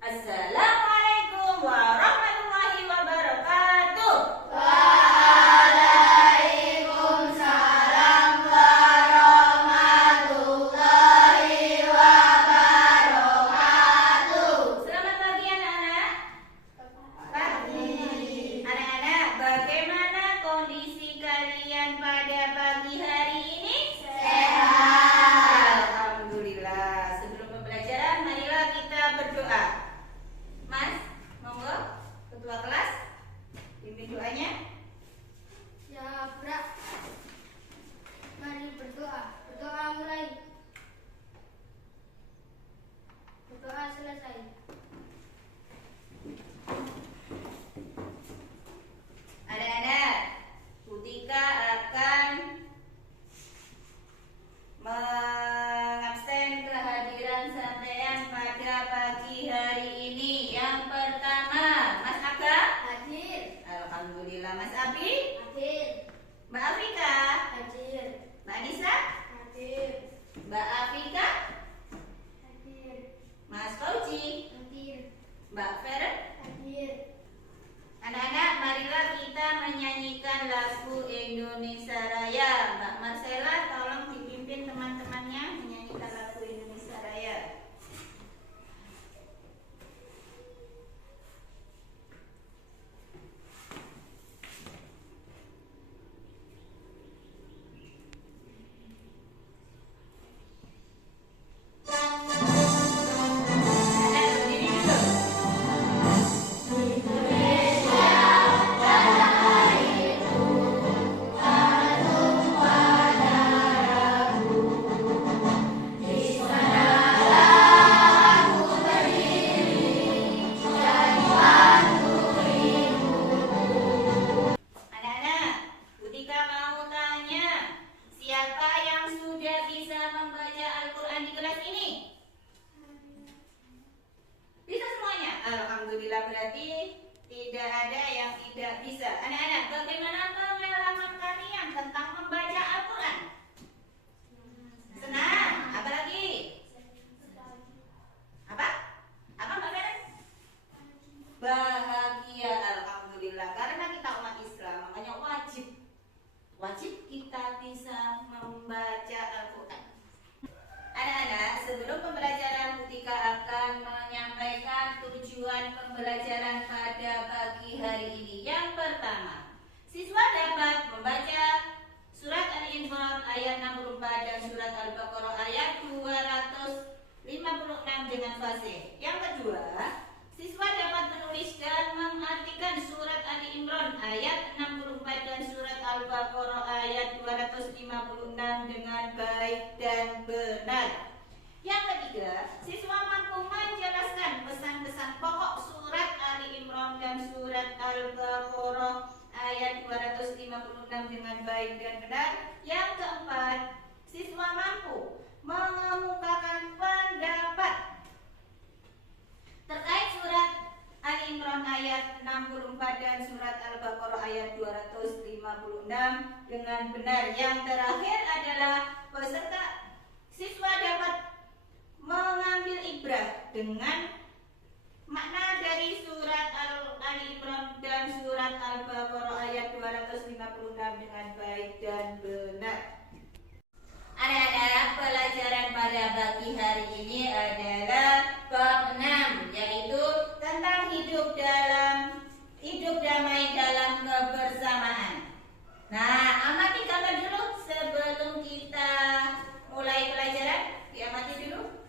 Assalamualaikum warahmatullahi wabarakatuh. Waalaikumsalam warahmatullahi wabarakatuh. Selamat pagi anak-anak. Pagi. Anak-anak, bagaimana kondisi kalian pada pagi hari ini? Sehat. Alhamdulillah. Sebelum pembelajaran, marilah kita berdoa. Mas, monggo, ketua kelas, pimpin doanya. Ya, Bra. Mari berdoa. Berdoa mulai. Berdoa selesai. Anak-anak, Putika akan mengabsen kehadiran sampean pada pagi hari ini. Yang pertama, Mas Aga. Hadir. Alhamdulillah. Mas Abi. Hadir. Mbak Afrika. Hadir. Mbak Nisa. Hadir. Mbak Afrika. Hadir. Mas Fauji. Hadir. Mbak Feren. Hadir. Anak-anak, marilah kita menyanyikan lagu Indonesia Raya. Mbak Marcella, tolong dipimpin teman-temannya menyanyikan lagu Indonesia Raya. Anak, berdiri dulu. Anak-anak, Butika mau tanya, siapa yang sudah bisa membaca Al-Quran di kelas ini? Bisa semuanya? Alhamdulillah, berarti tidak ada yang tidak bisa. Anak-anak, bagaimana pengalaman kalian tentang membaca Al-Quran? Senang? Apalagi? Apa? Apa Mbak Feren? Bahagia, alhamdulillah, karena kita umat Islam, makanya wajib kita bisa membaca Al-Quran. Anak-anak, sebelum pembelajaran, Butika akan menyampaikan tujuan pembelajaran pada pagi hari ini. Yang pertama, siswa dapat membaca surat Al-Imran ayat 64 dan surat Al-Baqarah ayat 256 dengan fasih. Yang kedua, siswa dapat menulis dan mengartikan surat Ali Imran ayat 64 dan surat Al-Baqarah ayat 256 dengan baik dan benar. Yang ketiga, siswa mampu menjelaskan pesan-pesan pokok surat Ali Imran dan surat Al-Baqarah ayat 256 dengan baik dan benar. Yang keempat, siswa mampu mengemukakan pendapat terkait surat Ali Imran ayat 64 dan surat Al-Baqarah ayat 256 dengan benar. Yang terakhir adalah peserta siswa dapat mengambil ibrah dengan makna dari surat Ali Imran dan surat Al-Baqarah ayat 256 dengan baik dan benar. Anak-anak, pelajaran pada pagi hari ini adalah bab 6, yaitu tentang hidup damai dalam kebersamaan. Nah, amati gambar dulu sebelum kita mulai pelajaran. Diamati dulu.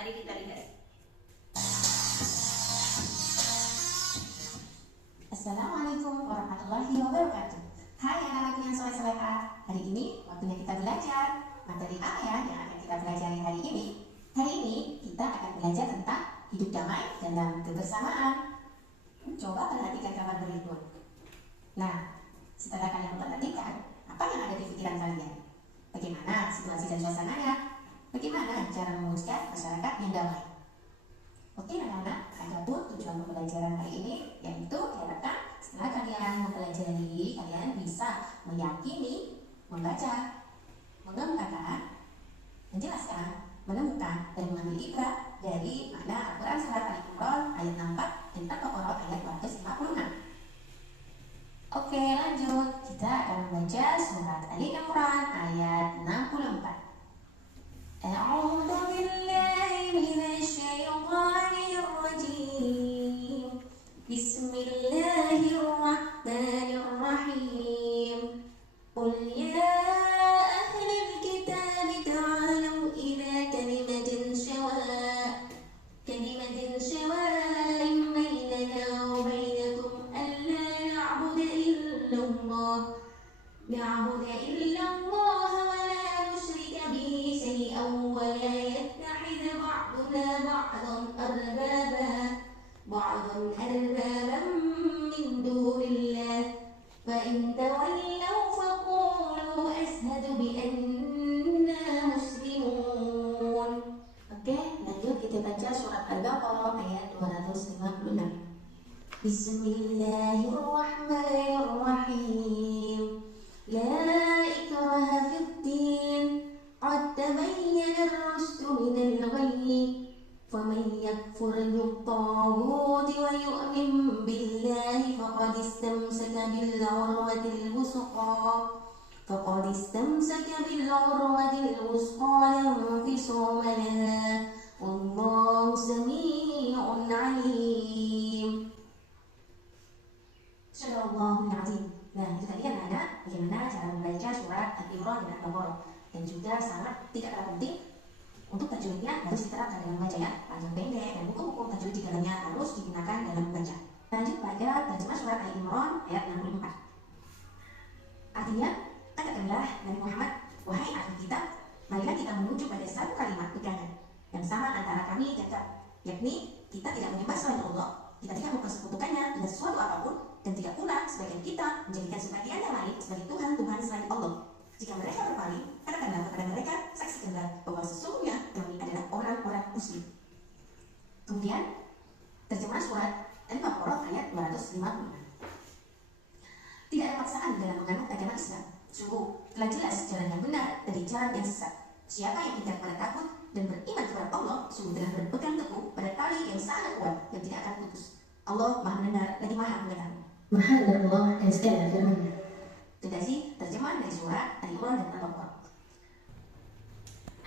Mari kita lihat. Assalamualaikum warahmatullahi wabarakatuh. Hai anak-anakku yang soleh-soleha. Hari ini waktunya kita belajar. Materi apa ya yang akan kita pelajari hari ini? Hari ini kita akan belajar tentang hidup damai dalam kebersamaan. Coba perhatikan gambar berikut. Nah, setelah kalian memperhatikan, apa yang ada di pikiran kalian? Bagaimana situasi dan suasananya? Bagaimana cara mewujudkan masyarakat yang damai? Oke anak-anak, adapun tujuan pembelajaran hari ini yaitu diharapkan setelah kalian mempelajari, kalian bisa meyakini, membaca, mengemukakan, menjelaskan, menemukan, dan mengambil ibrah dari makna Al-Quran Surat Ali Imran ayat 64 dan Al-Baqarah ayat 256. Oke lanjut, kita akan membaca Surat Ali Imran ayat 64. أعوذ بالله من الشيطان الرجيم بسم الله الرحمن الرحيم قل يا أهل الكتاب تعالوا إلى كلمة سواء بيننا وبينكم ألا نعبد إلا الله ولا نشرك به شيئا ولا يتخذ بعضا أربابا من دون الله فإن تولوا فقولوا أشهد بأننا مسلمون. Oke, lanjut kita baca surat Al-Baqarah ayat 256. Bismillahirrahmanirrahim. La ikraha fid-din. Qad tabayyana ar-rushdu minal ghayy. فمن يكفر بالطاغوت ويؤمن بالله فقد استمسك بالعروة الوثقى لا انفصام لها والله سميع عليم. Sadaqallahul Azim. Nah, itu tadi anak-anak bagaimana cara membaca surat Al-Imran dan Al-Baqarah, dan juga sangat tidak kalah penting untuk tajwidnya harus diterapkan dalam membaca ya, panjang pendek dan buku-buku tajwid di dalamnya harus digunakan dalam membaca. Lanjut pada terjemah surat Al-Imran ayat 64. Artinya, katakanlah Nabi Muhammad, wahai ahli kitab, marilah kita menuju pada satu kalimat pegangan yang sama antara kami dan kamu, yakni kita tidak menyembah selain Allah, kita tidak mempersekutukannya dengan sesuatu apapun, dan tidak pula sebagian kita menjadikan sebagian yang lain sebagai Tuhan selain Allah. Jika mereka berpaling, katakanlah kepada mereka, saksikanlah bahwa sesungguhnya kami adalah orang-orang muslim. Kemudian, terjemah surat Al-Baqarah ayat 256. Tidak ada paksaan dalam menganut agama Islam. Sungguh, telah jelas jalan yang benar dari jalan yang sesat. Siapa yang tidak pada takut dan beriman kepada Allah, sungguh telah berpegang teguh pada tali yang sangat kuat yang tidak akan putus. Allah Maha Mendengar lagi Maha Mengetahui. Maha Mendengar Allah dan segala firman-Nya. Itu tadi terjemahan dari surat Al-Imran dan Al-Baqarah.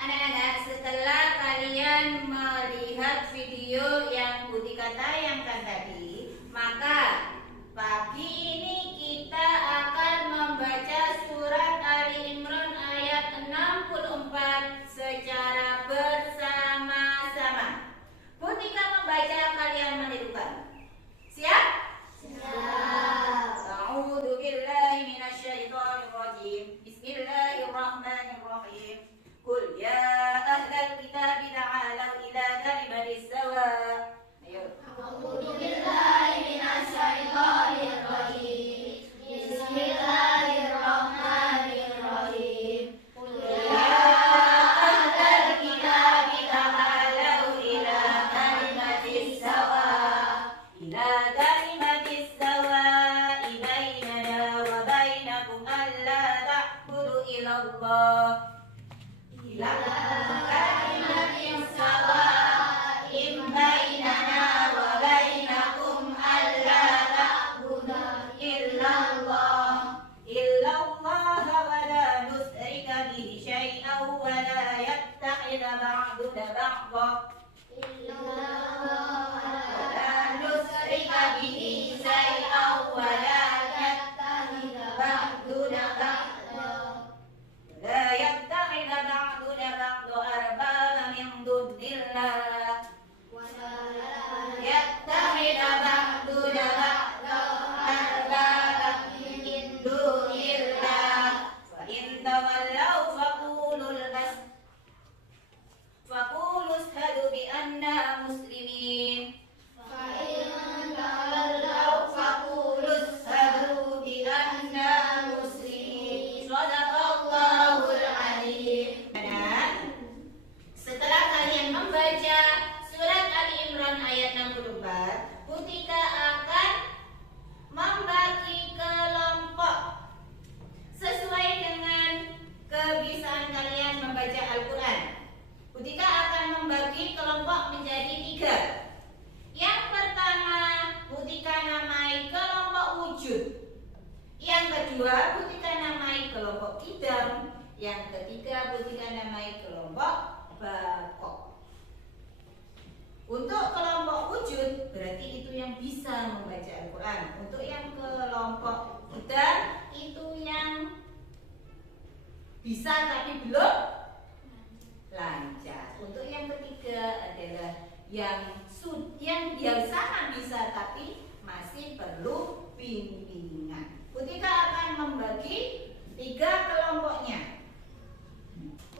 Anak-anak, setelah kalian melihat video yang Budi tayangkan tadi, maka pagi ini kita akan membaca surat Ali Imran ayat 64 secara bersama-sama. Ketika membaca, kalian menirukan. Siap? A'udzu billahi minasyaitonir rajim. Bismillahirrahmanirrahim. Qul ya ahlal kitab ta'alu ila kalimatis sawa. Ayo. A'udzu billahi minasyaitonir rajim. Bismillahirrahmanirrahim. Qul ya ahlal kitab ta'alu ila kalimatis sawa. Ila kalimatis sawa'i bainana wa bainakum alla ta'budu illallah. Ila kalimatis sawa'i bainana wa bainakum alla ta'budu illallah. illallah wa la nusyrika bihi syai'an wa la yattakhidha ba'duna ba'dha. لا يتخذ بعضنا بعض أربابا من دون الله kelompok bakok. Untuk kelompok wujud berarti itu yang bisa membaca Al-Quran. Untuk yang kelompok idar itu yang bisa tapi belum lancar. Untuk yang ketiga adalah yang sangat bisa tapi masih perlu bimbingan. Kutika akan membagi 3 kelompoknya.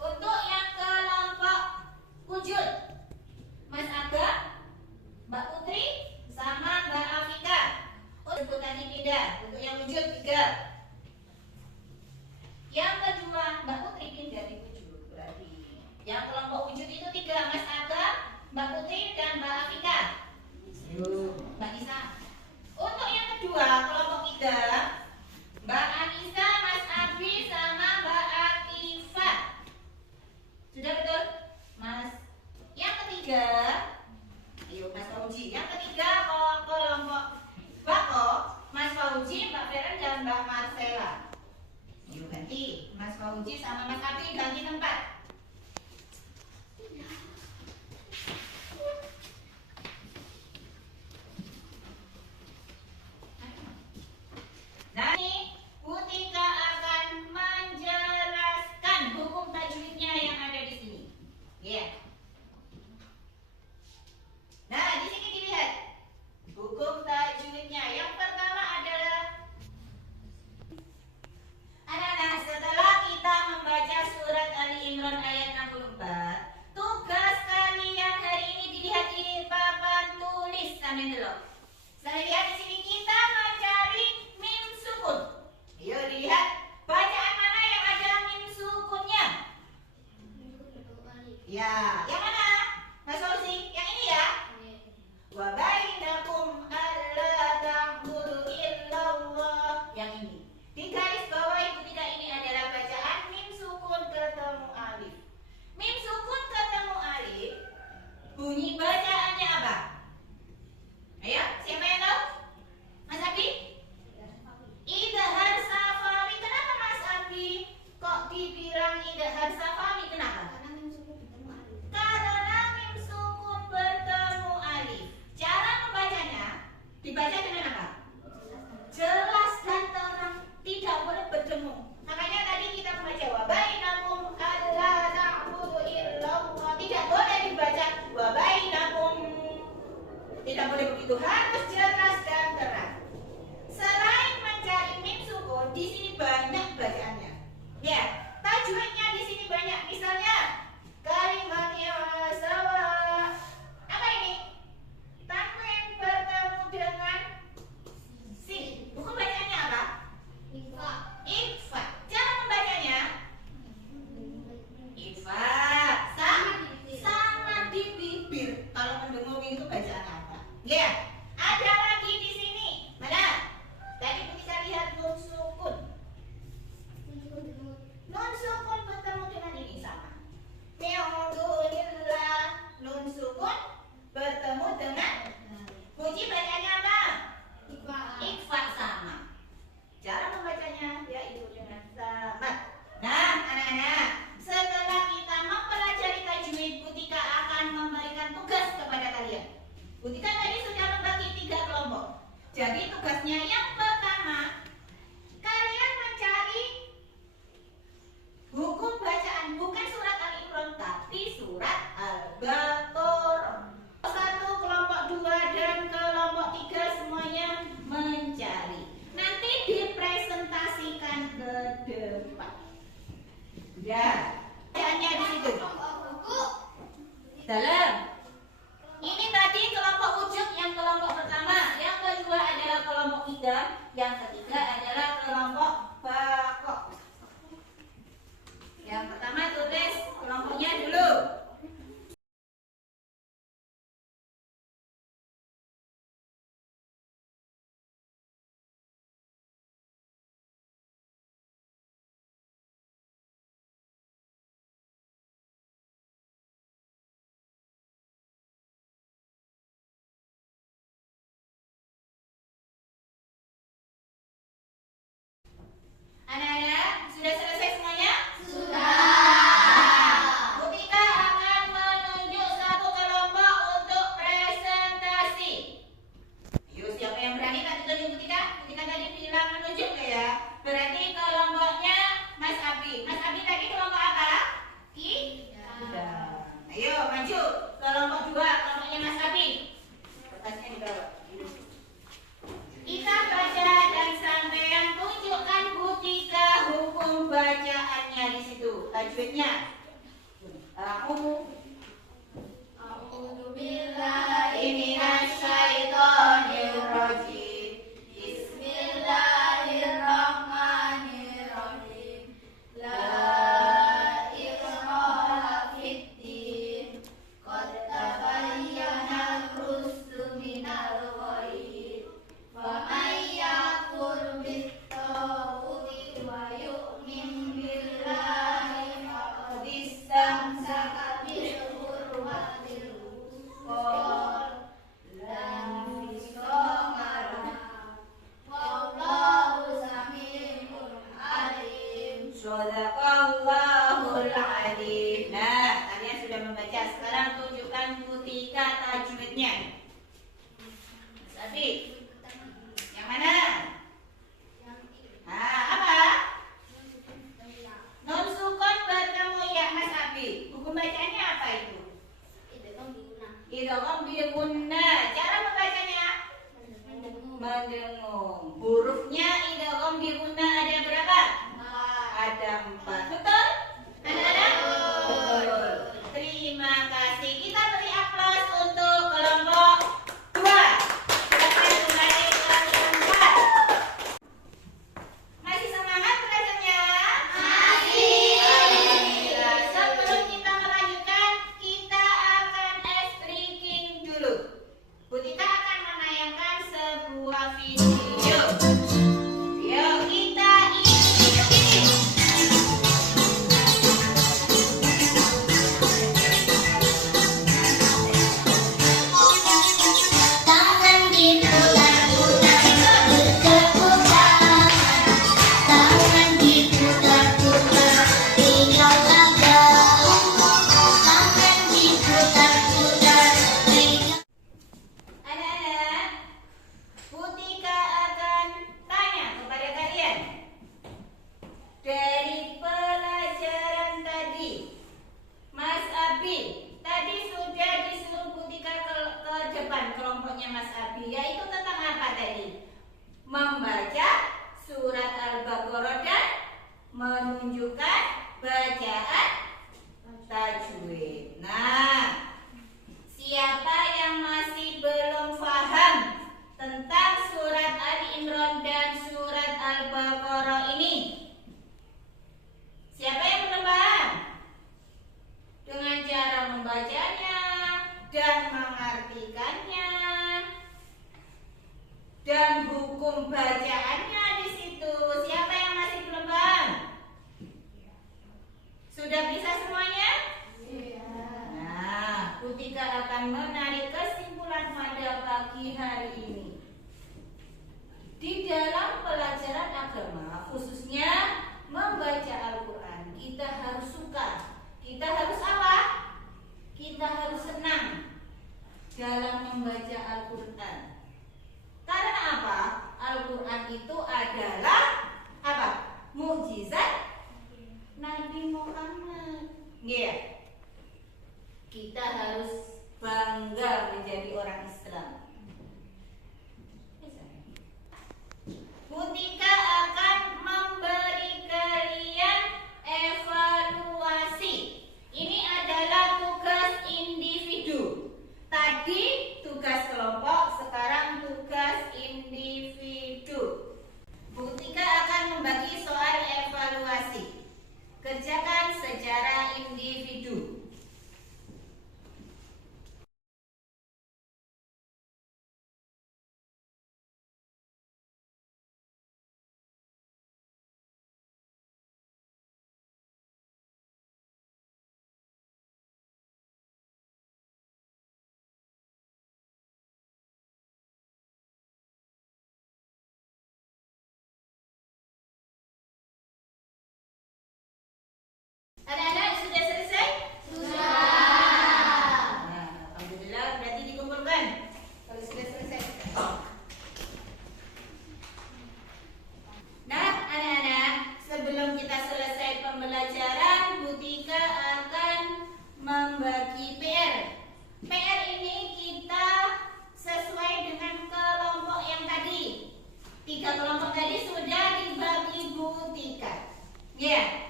Untuk yang kelompok wujud, Mas Aga, Mbak Putri, sama Mbak Afika. Untuk tadi pindah. Untuk yang wujud 3. Yang kedua, Mbak Putri pindah di wujud. Berarti yang kelompok wujud itu 3, Mas Aga, Mbak Putri, dan Mbak Afika. Mbak Nisa. Untuk yang kedua, kelompok 3, Mbak Anissa, Mas Abi, sama Mbak Akifah. Sudah betul? Mas. Yang ketiga, ayo Mas Fauji. Yang ketiga kelompok bako, Mas Fauji, Mbak Feren, dan Mbak Marcella. Ayo ganti. Mas Fauji sama Mas Abi ganti tempat. Nah ini Kutika akan menjelaskan hukum tajwidnya yang ada di sini. Ya. Nah di sini dilihat hukum tajwidnya. Yang pertama adalah anak-anak, setelah kita membaca surat Ali Imran ayat 64, tugas kalian hari ini dilihat di papan tulis sampai dulu. Saya lihat di sini kita mencari mim sukun. Ayo dilihat bacaan mana yang ada mim sukunnya. Ya, yang mana? Mas Fauzi, yang ini ya. Wa bainakum alla ta'budu illallah. Yang ini. Di garis bawah ibu tidak ini adalah bacaan mim sukun ketemu alif. Mim sukun ketemu alif. Bunyi bacaannya apa? Ayo, siapa yang tahu? Mas Abi? Idhar safawi. Kenapa Mas Abi kok dibilang idhar safawi? Kenapa? Karena mim sukun bertemu alif. Cara membacanya dibaca dengan apa? Jelas dan terang, tidak boleh berdengung. Makanya tadi kita membaca wa bainakum alla ta'budu illallah. Tidak boleh dibaca wa bainakum. Tidak boleh begitu, harus jelas dan terang. Selain mencari mim sukun, di sini banyak bacaannya. Ya, tajwidnya di sini banyak. Misalnya kalimat yang sawa. Apa ini? Tanwin bertemu dengan sin. Hukum bacaannya apa? Ikhfa. Cara membacanya? Ikhfa. Sama di bibir. Kalau mendengung itu bacaan apa? Ya. Ada lagi di sini. Mana? Tadi bisa lihat nun sukun. Nun sukun bertemu dengan ini sama. Alhamdulillah. Nun sukun bertemu dengan kunci bacaannya apa? Ikhfa sama. Cara membacanya yaitu dengan sama. Nah, anak-anak, setelah kita mempelajari tajwid, Kutika akan memberikan tugas kepada kalian. Kutika tadi sudah membagi 3 kelompok. Jadi tugasnya yang pertama, kalian mencari hukum bacaan, bukan surat Al-Imran tapi surat Al-Baqarah. Satu, kelompok 2 dan kelompok 3 semuanya mencari. Nanti dipresentasikan ke depan. Ya, bacaannya di situ. Dalam. Ini tadi kelompok wujud yang kelompok pertama, yang kedua adalah kelompok idam, yang ketiga adalah kelompok bakok. Yang pertama tulis kelompoknya dulu. baca. Sekarang tunjukkan Mutika tajwidnya. Mas Abi, yang mana? Nah, apa? Non sukun bertemu ya Mas Abi. Hukum bacanya apa itu? Idgham bi gunnah. Cara membacanya? Mendengung. Hurufnya idgham bi gunnah ada berapa? Ada 4. Betul? Anak-anak? Betul. Terima kasih. Kita beri aplaus untuk kelompok 2. Silakan kembali ke kelompok 4. Masih semangat belajarnya? Masih. Alhamdulillah. Sebelum kita melanjutkan, kita akan ice breaking dulu. Bu Tika akan menayangkan sebuah video. Yuk kita ikuti. Tangan diputar-putar berkeputar, tangan diputar-putar tinggal langgar, tangan diputar-putar tinggal. Anak-anak, Bu Tika akan tanya kepada kalian. Dari pelajaran tadi, Mas Abi tadi sudah disuruh Bu Tika ke depan kelompoknya Mas Abi, yaitu tentang apa tadi? Membaca surat Al-Baqarah dan menunjukkan bacaan tajwid. Nah, siapa yang masih belum paham tentang surat Ali Imran dan surat Al-Baqarah ini? Siapa yang belum paham? Dengan cara membacanya dan mengartikannya dan hukum bacaannya di situ. Siapa yang masih belum paham? Sudah bisa semuanya? Nah, Bu Tika akan menarik kesimpulan pada pagi hari ini. Di dalam pelajaran agama, khususnya membaca Al-Quran, kita harus suka. Kita harus apa? Kita harus senang dalam membaca Al-Quran. Karena apa? Al-Quran itu adalah apa? Mukjizat Nabi Muhammad. Iya. Kita harus bangga menjadi orang Islam. Bu Tika akan memberi kalian evaluasi. Ini adalah tugas individu. Tadi tugas kelompok, sekarang tugas individu. Bu Tika akan membagi soal evaluasi. Kerjakan secara individu. Anak-anak sudah selesai? Sudah. Nah, alhamdulillah berarti dikumpulkan. Kalau sudah selesai. Nah, anak-anak, sebelum kita selesai pembelajaran, Bu Tika akan membagi PR. PR ini kita sesuai dengan kelompok yang tadi. 3 kelompok tadi sudah dibagi Bu Tika. Ya.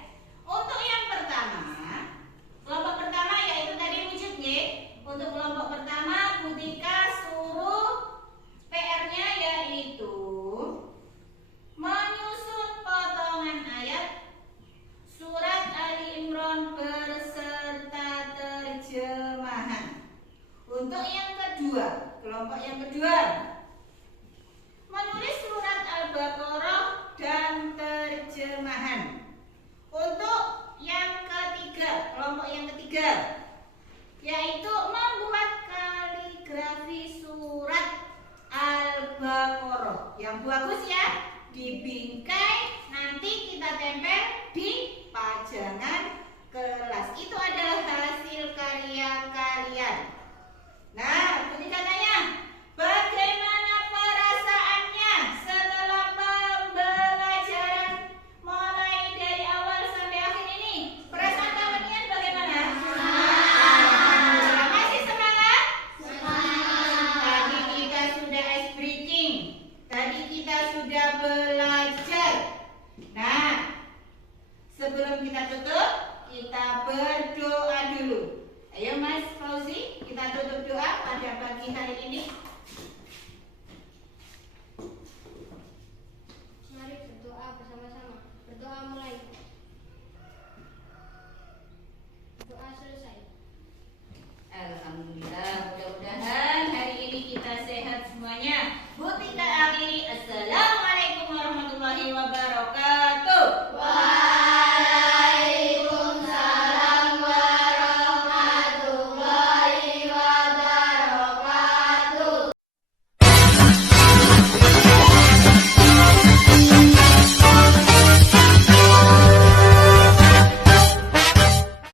Untuk yang pertama, kelompok pertama yaitu tadi wujud Y. Untuk kelompok pertama, Bu Tika suruh PR-nya yaitu menyusun potongan ayat surat Ali Imran beserta terjemahan. Untuk yang kedua, kelompok yang kedua, menulis surat Al-Baqarah dan terjemahan. Untuk yang ketiga, kelompok yang ketiga, yaitu membuat kaligrafi surat Al-Baqarah yang bagus ya, dibingkai, nanti kita tempel di pajangan kelas. Itu adalah hasil karya pagi hari ini